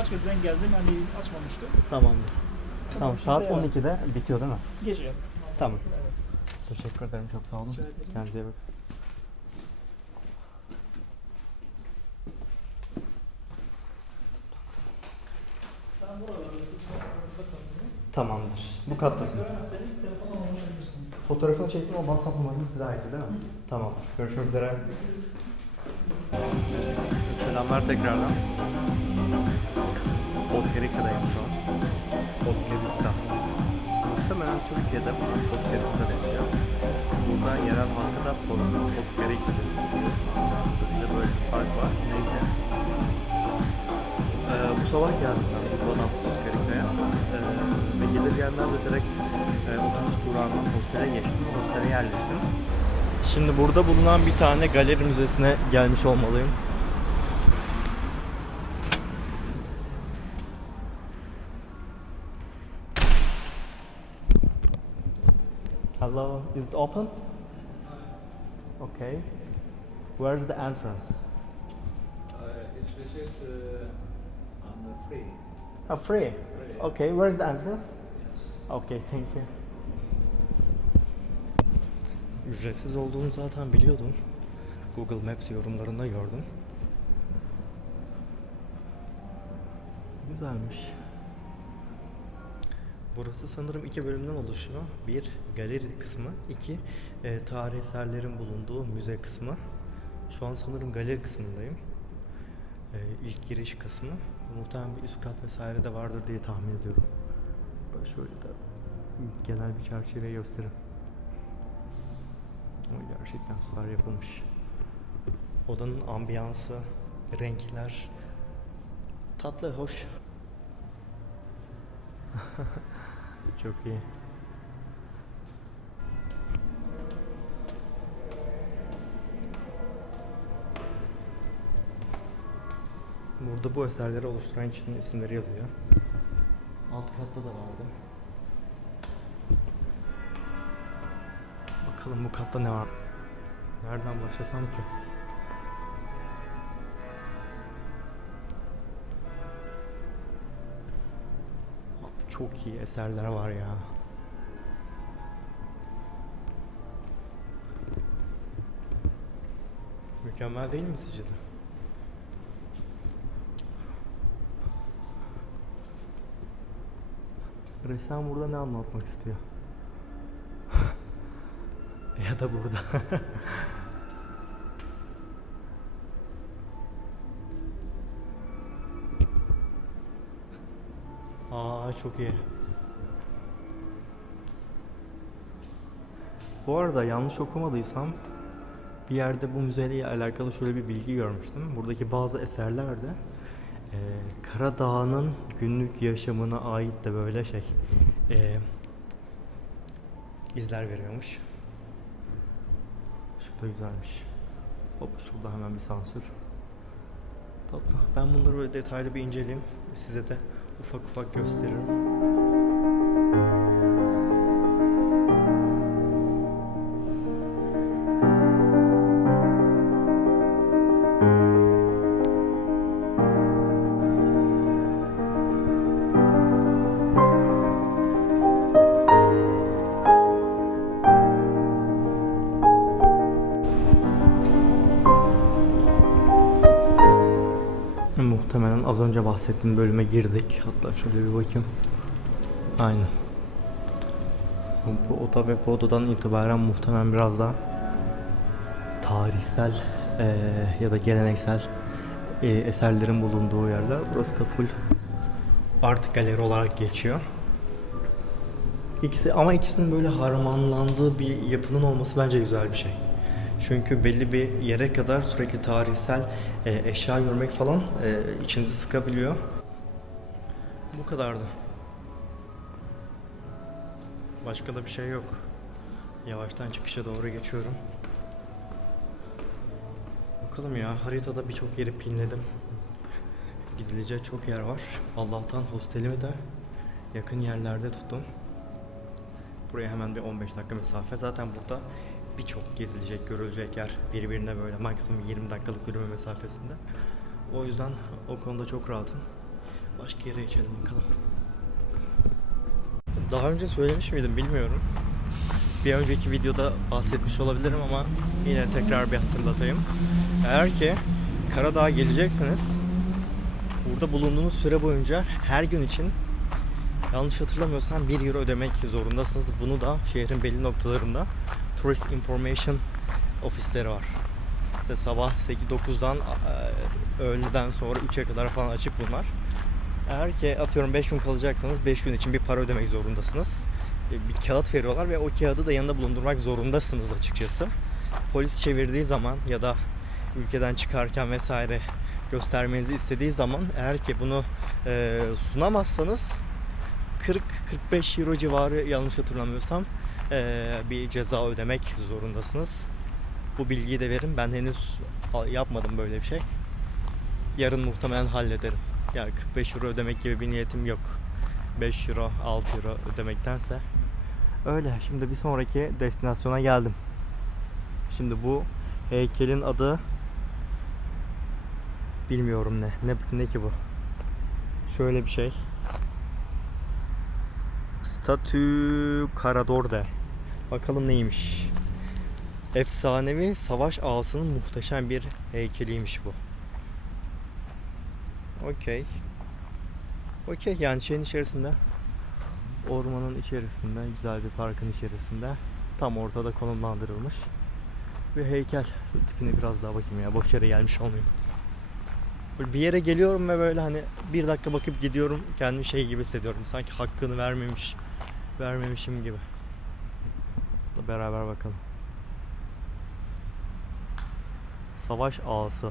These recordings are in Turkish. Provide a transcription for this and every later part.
kaç kez ben geldim hani açmamıştı. Tamamdır. Tamam saat yok. 12'de bitiyor değil mi? Gece yaptım. Tamam. Evet. Teşekkür ederim çok sağ olun. Rica ederim. Kendinize iyi bakın. Ben buralarda siz kapınızda kalıyorum. Tamamdır. Bu kattasınız. Göremezseniz telefonla ulaşabilirsiniz. Fotoğrafını çektim o WhatsApp numaranız size ait değil mi? Tamam. Görüşmek üzere. Selamlar tekrardan. Podgorica'dayım şu an. Podgorica. Muhtemelen Türkiye'de buna Podgorica deniyor. Burada yerel halkı da Pod- Podgorica deniyor. Böyle bir fark var. Neyse. Ee, bu sabah geldim ben Litva'dan Podgorica'ya. Ee, ve gelir gelmez de direkt e, otobüs durağından hostele geçtim. Hostele yerleştim. Şimdi burada bulunan bir tane galeri müzesine gelmiş olmalıyım. Hello, is it open? Okay. Where's the entrance? Uh, it's visit uh, on the free. Oh, free. Free. Okay, where's the entrance? Yes. Okay, thank you. Ücretsiz olduğunu zaten biliyordum. Google Maps yorumlarında gördüm. Güzelmiş. Burası sanırım iki bölümden oluşuyor. Bir, galeri kısmı. iki e, tarih eserlerin bulunduğu müze kısmı. Şu an sanırım galeri kısmındayım. E, ilk giriş kısmı. Muhtemelen bir üst kat vesaire de vardır diye tahmin ediyorum. Hatta şöyle de genel bir çerçeve göstereyim. Ama gerçekten süper yapılmış. Odanın ambiyansı, renkler tatlı, hoş. Çok iyi. Burada bu eserleri oluşturan kişinin isimleri yazıyor. Alt katta da vardı. Bakalım bu katta ne var? Nereden başlasam ki? Çok iyi eserler var ya. Mükemmel değil mi sizce de? Ressam burada ne anlatmak istiyor? ya da burada. çok iyi. Bu arada yanlış okumadıysam bir yerde bu müzeyle alakalı şöyle bir bilgi görmüştüm. Buradaki bazı eserlerde e, Karadağ'ın günlük yaşamına ait de böyle şey e, izler veriyormuş. Şu da güzelmiş. Hop şurada hemen bir sansür. Tatlı. Ben bunları böyle detaylı bir inceleyeyim. Size de ufak ufak gösteririm. Bahsettiğim bölüme girdik. Hatta şöyle bir bakayım. Aynen. Bu oda ve bu odadan itibaren muhtemelen biraz daha tarihsel eee, ya da geleneksel eee, eserlerin bulunduğu yerler. Burası da full art galeri olarak geçiyor. İkisi ama ikisinin böyle harmanlandığı bir yapının olması bence güzel bir şey. Çünkü belli bir yere kadar sürekli tarihsel e, eşya görmek falan e, içinizi sıkabiliyor. Bu kadardı. Başka da bir şey yok. Yavaştan çıkışa doğru geçiyorum. Bakalım ya haritada birçok yeri pinledim. Gidilecek çok yer var. Allah'tan hostelimi de yakın yerlerde tuttum. Buraya hemen bir 15 dakika mesafe. Zaten burada birçok gezilecek, görülecek yer birbirine böyle maksimum 20 dakikalık yürüme mesafesinde. O yüzden o konuda çok rahatım. Başka yere geçelim bakalım. Daha önce söylemiş miydim bilmiyorum. Bir önceki videoda bahsetmiş olabilirim ama yine tekrar bir hatırlatayım. Eğer ki Karadağ'a gelecekseniz burada bulunduğunuz süre boyunca her gün için yanlış hatırlamıyorsam 1 euro ödemek zorundasınız. Bunu da şehrin belli noktalarında Tourist Information ofisleri var. İşte sabah 8-9'dan e, öğleden sonra 3'e kadar falan açık bunlar. Eğer ki atıyorum 5 gün kalacaksanız 5 gün için bir para ödemek zorundasınız. E, Bir kağıt veriyorlar ve o kağıdı da yanında bulundurmak zorundasınız açıkçası. Polis çevirdiği zaman ya da ülkeden çıkarken vesaire göstermenizi istediği zaman eğer ki bunu e, sunamazsanız 40-45 euro civarı yanlış hatırlamıyorsam bir ceza ödemek zorundasınız. Bu bilgiyi de verin. Ben henüz yapmadım böyle bir şey. Yarın muhtemelen hallederim. Yani 45 euro ödemek gibi bir niyetim yok. 5 euro, 6 euro ödemektense. Öyle. Şimdi bir sonraki destinasyona geldim. Şimdi bu heykelin adı bilmiyorum ne. Ne, ne ki bu? Şöyle bir şey. Statü Karador'da. Bakalım neymiş. Efsanevi savaş ağasının muhteşem bir heykeliymiş bu. Okey. Okey yani şeyin içerisinde. Ormanın içerisinde, güzel bir parkın içerisinde. Tam ortada konumlandırılmış. Bir heykel. Şu tipine biraz daha bakayım ya. Boş yere gelmiş olmayayım. Böyle bir yere geliyorum ve böyle hani bir dakika bakıp gidiyorum. Kendimi şey gibi hissediyorum. Sanki hakkını vermemiş, vermemişim gibi. Da beraber bakalım. Savaş ağası.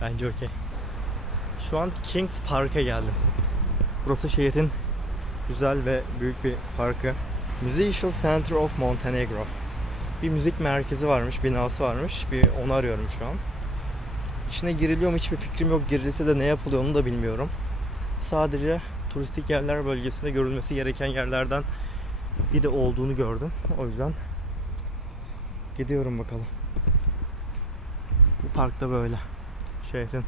Bence okey. Şu an Kings Park'a geldim. Burası şehrin güzel ve büyük bir parkı. Musical Center of Montenegro. Bir müzik merkezi varmış, binası varmış. Bir onu arıyorum şu an. İçine giriliyor mu hiçbir fikrim yok. Girilse de ne yapılıyor onu da bilmiyorum. Sadece turistik yerler bölgesinde görülmesi gereken yerlerden biri olduğunu gördüm. O yüzden gidiyorum bakalım. Bu parkta böyle. Şehrin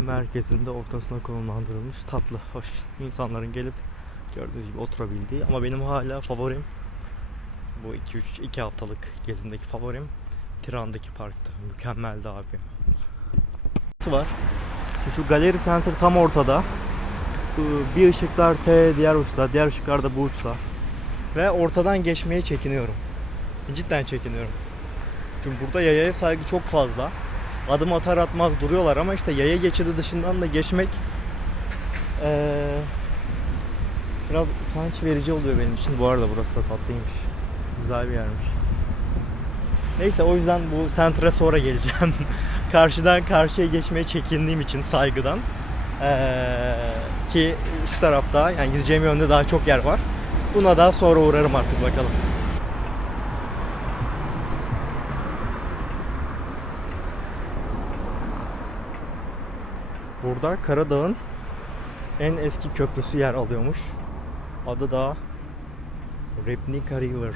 merkezinde ortasına konumlandırılmış tatlı, hoş insanların gelip gördüğünüz gibi oturabildiği ama benim hala favorim bu 2 3 2 haftalık gezindeki favorim Tiran'daki parktı. Mükemmeldi abi. var. Şu Galeri Center tam ortada. Bir ışıklar T diğer uçta, diğer ışıklar da bu uçta. Ve ortadan geçmeye çekiniyorum. Cidden çekiniyorum. Çünkü burada yayaya saygı çok fazla. Adım atar atmaz duruyorlar ama işte yaya geçidi dışından da geçmek eee, biraz utanç verici oluyor benim için. Bu arada burası da tatlıymış. Güzel bir yermiş. Neyse o yüzden bu center'a sonra geleceğim. Karşıdan karşıya geçmeye çekindiğim için saygıdan. Eee, ki şu tarafta yani gideceğim yönde daha çok yer var. Buna daha sonra uğrarım artık bakalım. Burada Karadağ'ın en eski köprüsü yer alıyormuş. Adı da Ribnica River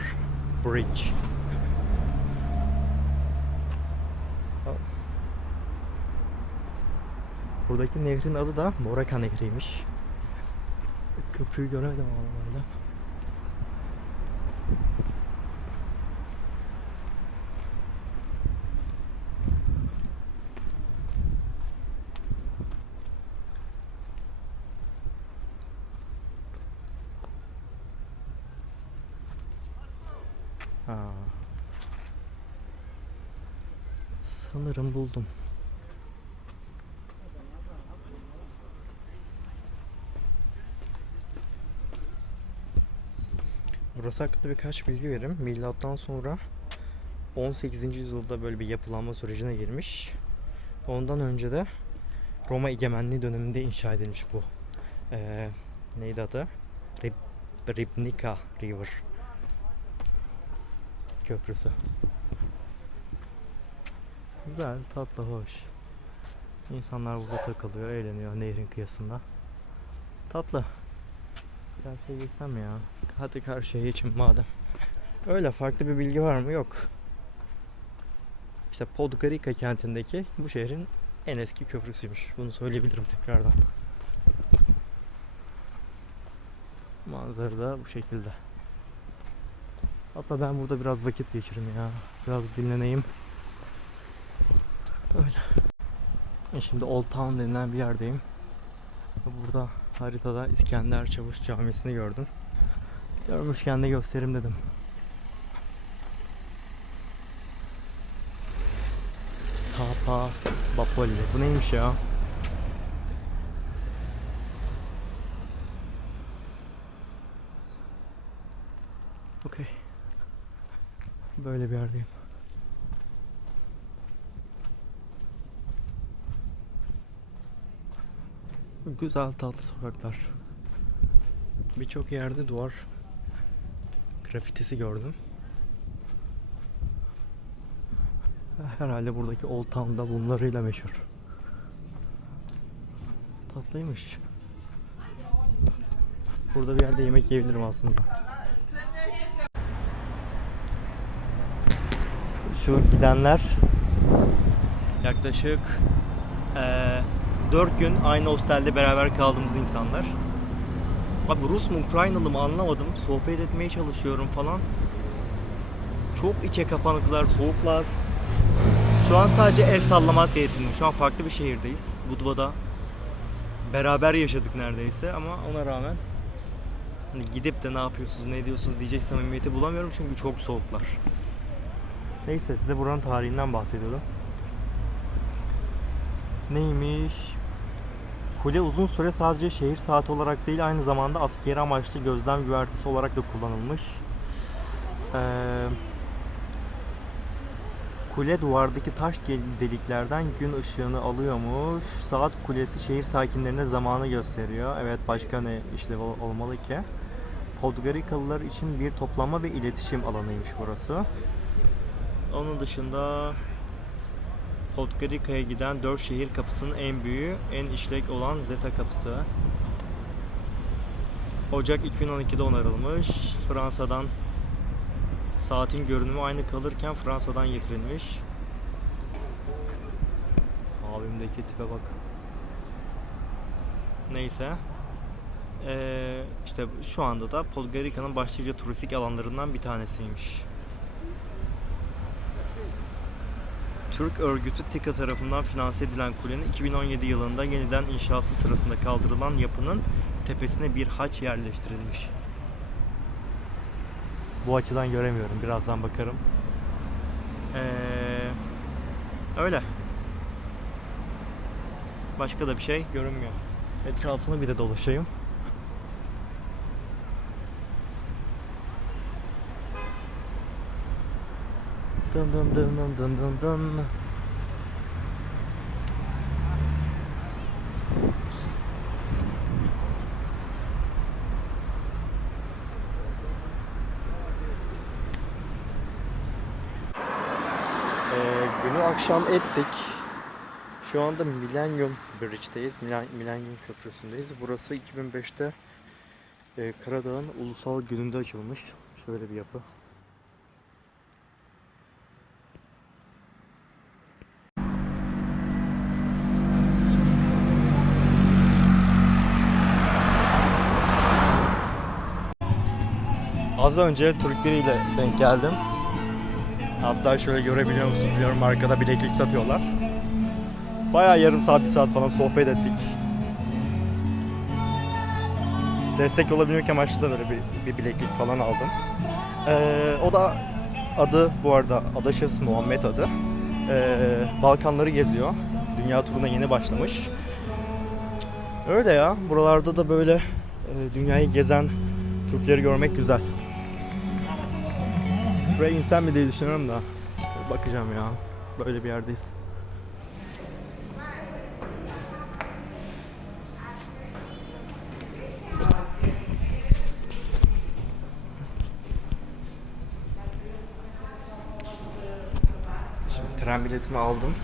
Bridge. Buradaki nehrin adı da Moraka Nehri'ymiş. Köprüyü göremedim ama Sanırım buldum. Burası hakkında birkaç bilgi vereyim. Milattan sonra 18. yüzyılda böyle bir yapılanma sürecine girmiş. Ondan önce de Roma egemenliği döneminde inşa edilmiş bu. Ee, neydi adı? Rib- Ribnica River köprüsü. Güzel, tatlı, hoş. İnsanlar burada takılıyor, eğleniyor nehrin kıyısında. Tatlı. Karşıya geçsem ya. Hadi karşıya geçin madem. Öyle farklı bir bilgi var mı? Yok. İşte Podgorica kentindeki bu şehrin en eski köprüsüymüş. Bunu söyleyebilirim tekrardan. Manzara da bu şekilde. Hatta ben burada biraz vakit geçireyim ya. Biraz dinleneyim. Öyle. E Şimdi Old Town denilen bir yerdeyim. Burada haritada İskender Çavuş Camisi'ni gördüm. Görmüşken de göstereyim dedim. Tapa Bapoli. Bu neymiş ya? Okey. Böyle bir yerdeyim. Güzel tatlı sokaklar. Birçok yerde duvar grafitisi gördüm. Herhalde buradaki Old Town'da bunlarıyla meşhur. Tatlıymış. Burada bir yerde yemek yiyebilirim aslında. Şu gidenler yaklaşık eee 4 gün aynı hostelde beraber kaldığımız insanlar. Abi Rus mu Ukraynalı mı anlamadım. Sohbet etmeye çalışıyorum falan. Çok içe kapanıklar, soğuklar. Şu an sadece el sallamakla yetindim. Şu an farklı bir şehirdeyiz. Budva'da. Beraber yaşadık neredeyse ama ona rağmen hani gidip de ne yapıyorsunuz, ne ediyorsunuz diyecek samimiyeti bulamıyorum çünkü çok soğuklar. Neyse size buranın tarihinden bahsediyordum. Neymiş? Kule uzun süre sadece şehir saati olarak değil aynı zamanda askeri amaçlı gözlem güvertesi olarak da kullanılmış. Ee, kule duvardaki taş deliklerden gün ışığını alıyormuş. Saat kulesi şehir sakinlerine zamanı gösteriyor. Evet başka ne işlev ol- olmalı ki? Podgoricalılar için bir toplama ve iletişim alanıymış burası. Onun dışında Podgorica'ya giden 4 şehir kapısının en büyüğü, en işlek olan Zeta kapısı. Ocak 2012'de onarılmış. Fransa'dan saatin görünümü aynı kalırken Fransa'dan getirilmiş. Abimdeki tipe bak. Neyse. Ee, işte şu anda da Podgorica'nın başlıca turistik alanlarından bir tanesiymiş. Türk örgütü TİKA tarafından finanse edilen kulenin 2017 yılında yeniden inşası sırasında kaldırılan yapının tepesine bir haç yerleştirilmiş. Bu açıdan göremiyorum. Birazdan bakarım. Ee, öyle. Başka da bir şey görünmüyor. Etrafını bir de dolaşayım. Dın dın dın dın dın dın dın. Ee, günü akşam ettik. Şu anda Millennium Bridge'deyiz. Millennium Köprüsü'ndeyiz. Burası 2005'te e, Karadağ'ın ulusal gününde açılmış. Şöyle bir yapı. Az önce Türk biriyle denk geldim. Hatta şöyle görebiliyor musunuz bilmiyorum arkada bileklik satıyorlar. Bayağı yarım saat bir saat falan sohbet ettik. Destek olabilmek amaçlı da böyle bir, bir bileklik falan aldım. Ee, o da adı bu arada Adaşız Muhammed adı. Ee, Balkanları geziyor. Dünya turuna yeni başlamış. Öyle ya. Buralarda da böyle e, dünyayı gezen Türkleri görmek güzel. Buraya insan mi diye düşünüyorum da bakacağım ya. Böyle bir yerdeyiz. Şimdi tren biletimi aldım.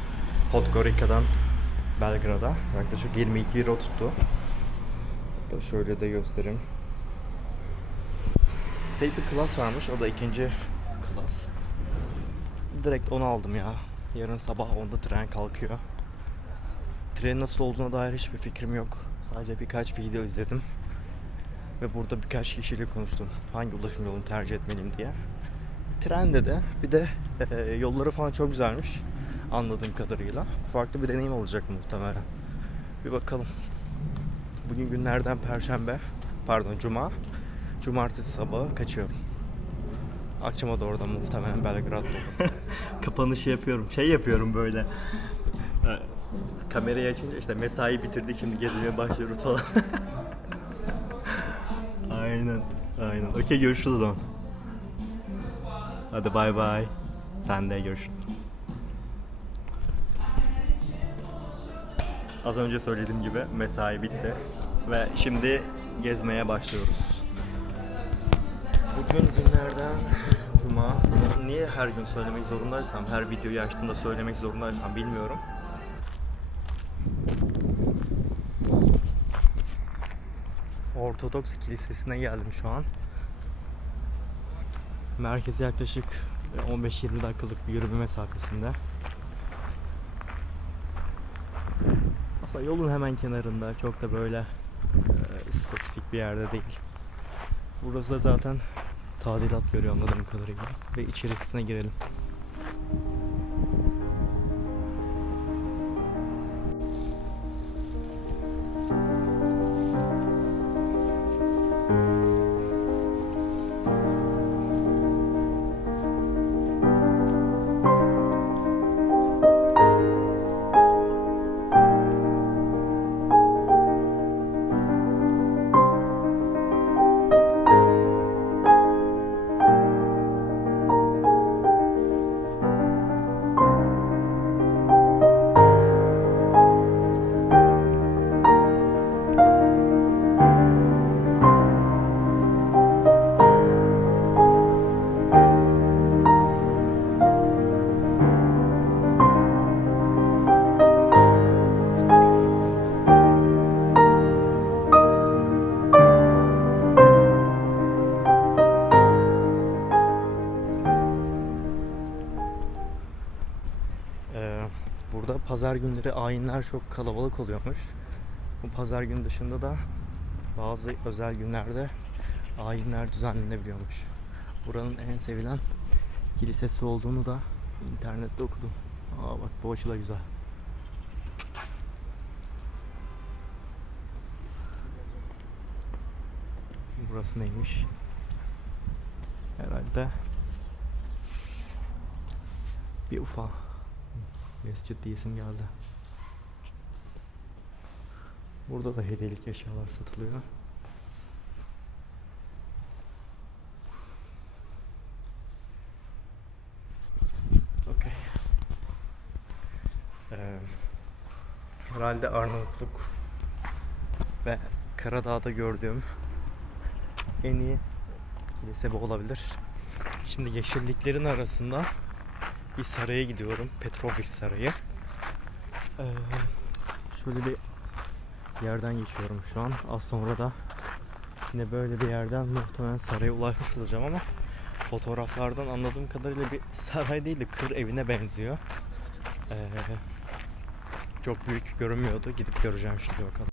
Podgorica'dan Belgrad'a. Yaklaşık 22 euro tuttu. Şöyle de göstereyim. bir klas varmış. O da ikinci klas. Direkt onu aldım ya. Yarın sabah 10'da tren kalkıyor. Trenin nasıl olduğuna dair hiçbir fikrim yok. Sadece birkaç video izledim. Ve burada birkaç kişiyle konuştum. Hangi ulaşım yolunu tercih etmeliyim diye. Trende de bir de e, yolları falan çok güzelmiş. Anladığım kadarıyla. Farklı bir deneyim olacak muhtemelen. Bir bakalım. Bugün günlerden perşembe. Pardon cuma. Cumartesi sabahı kaçıyorum. Akşama doğru da muhtemelen Belgrad'da. Kapanışı yapıyorum. Şey yapıyorum böyle. Kamerayı açınca işte mesai bitirdik şimdi gezmeye başlıyoruz falan. aynen. Aynen. Okey görüşürüz o zaman. Hadi bay bay. Sen de görüşürüz. Az önce söylediğim gibi mesai bitti. Ve şimdi gezmeye başlıyoruz. Bugün günlerden niye her gün söylemek zorundaysam, her videoyu açtığımda söylemek zorundaysam bilmiyorum. Ortodoks Kilisesi'ne geldim şu an. Merkeze yaklaşık 15-20 dakikalık bir yürüme mesafesinde. Aslında yolun hemen kenarında çok da böyle e, spesifik bir yerde değil. Burası da zaten tadilat görüyor anladığım kadarıyla ve içerisine girelim. Pazar günleri ayinler çok kalabalık oluyormuş. Bu pazar günü dışında da bazı özel günlerde ayinler düzenlenebiliyormuş. Buranın en sevilen kilisesi olduğunu da internette okudum. Aa bak bu açı da güzel. Burası neymiş? Herhalde bir ufa mescit diyesim geldi. Burada da hediyelik eşyalar satılıyor. Okey. Ee, herhalde Arnavutluk ve Karadağ'da gördüğüm en iyi kilise bu olabilir. Şimdi yeşilliklerin arasında bir saraya gidiyorum. Petrovic Sarayı. Ee, şöyle bir yerden geçiyorum şu an. Az sonra da yine böyle bir yerden muhtemelen saraya ulaşmış olacağım ama fotoğraflardan anladığım kadarıyla bir saray değil de kır evine benziyor. Ee, çok büyük görünmüyordu. Gidip göreceğim şimdi bakalım.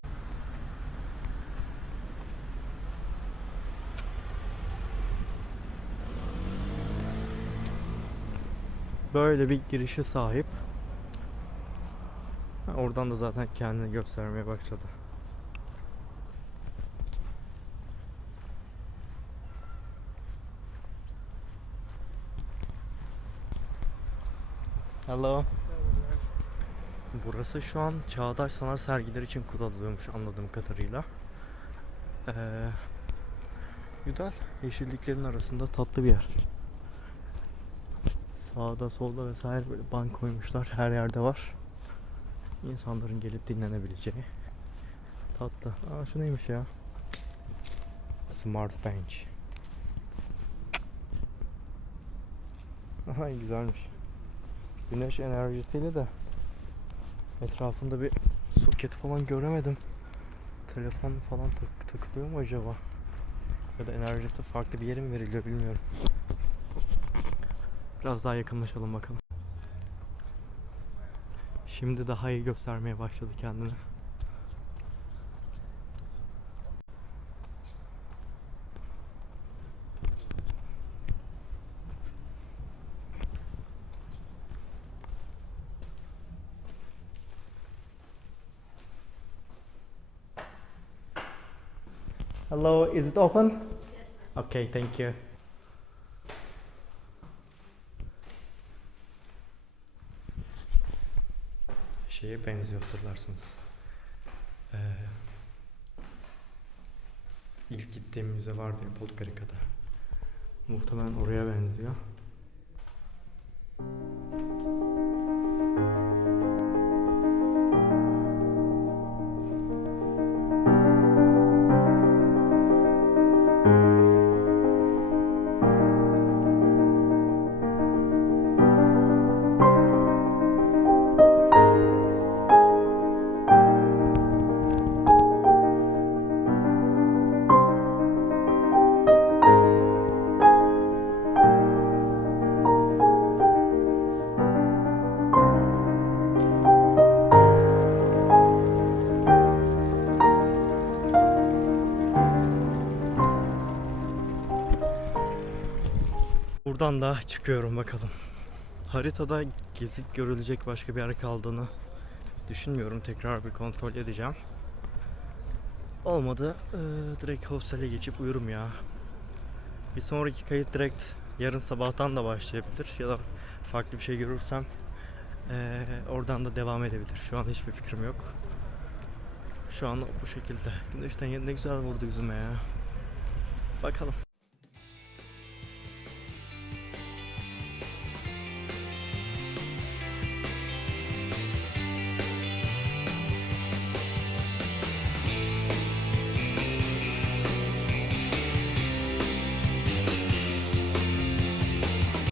Böyle bir girişe sahip. Oradan da zaten kendini göstermeye başladı. Hello. Burası şu an çağdaş sanat sergileri için kullanılıyormuş anladığım kadarıyla. Ee, güzel. Yeşilliklerin arasında tatlı bir yer. Sağda solda vesaire böyle bank koymuşlar. Her yerde var. İnsanların gelip dinlenebileceği. Tatlı. Aa şu neymiş ya? Smart Bench. Aha güzelmiş. Güneş enerjisiyle de etrafında bir soket falan göremedim. Telefon falan tak- takılıyor mu acaba? Ya da enerjisi farklı bir yere mi veriliyor bilmiyorum. Biraz daha yakınlaşalım bakalım. Şimdi daha iyi göstermeye başladı kendini. Hello, is it open? Yes, yes. Okay, thank you. Benziyor hatırlarsınız. Ee, ilk gittiğim müze vardı ya Podgarica'da. Muhtemelen oraya benziyor. Buradan da çıkıyorum bakalım. Haritada gezip görülecek başka bir yer kaldığını düşünmüyorum. Tekrar bir kontrol edeceğim. Olmadı eee, direkt hostele geçip uyurum ya. Bir sonraki kayıt direkt yarın sabahtan da başlayabilir ya da farklı bir şey görürsem eee, oradan da devam edebilir. Şu an hiçbir fikrim yok. Şu an bu şekilde. Güneşten ne güzel vurdu yüzüme ya. Bakalım.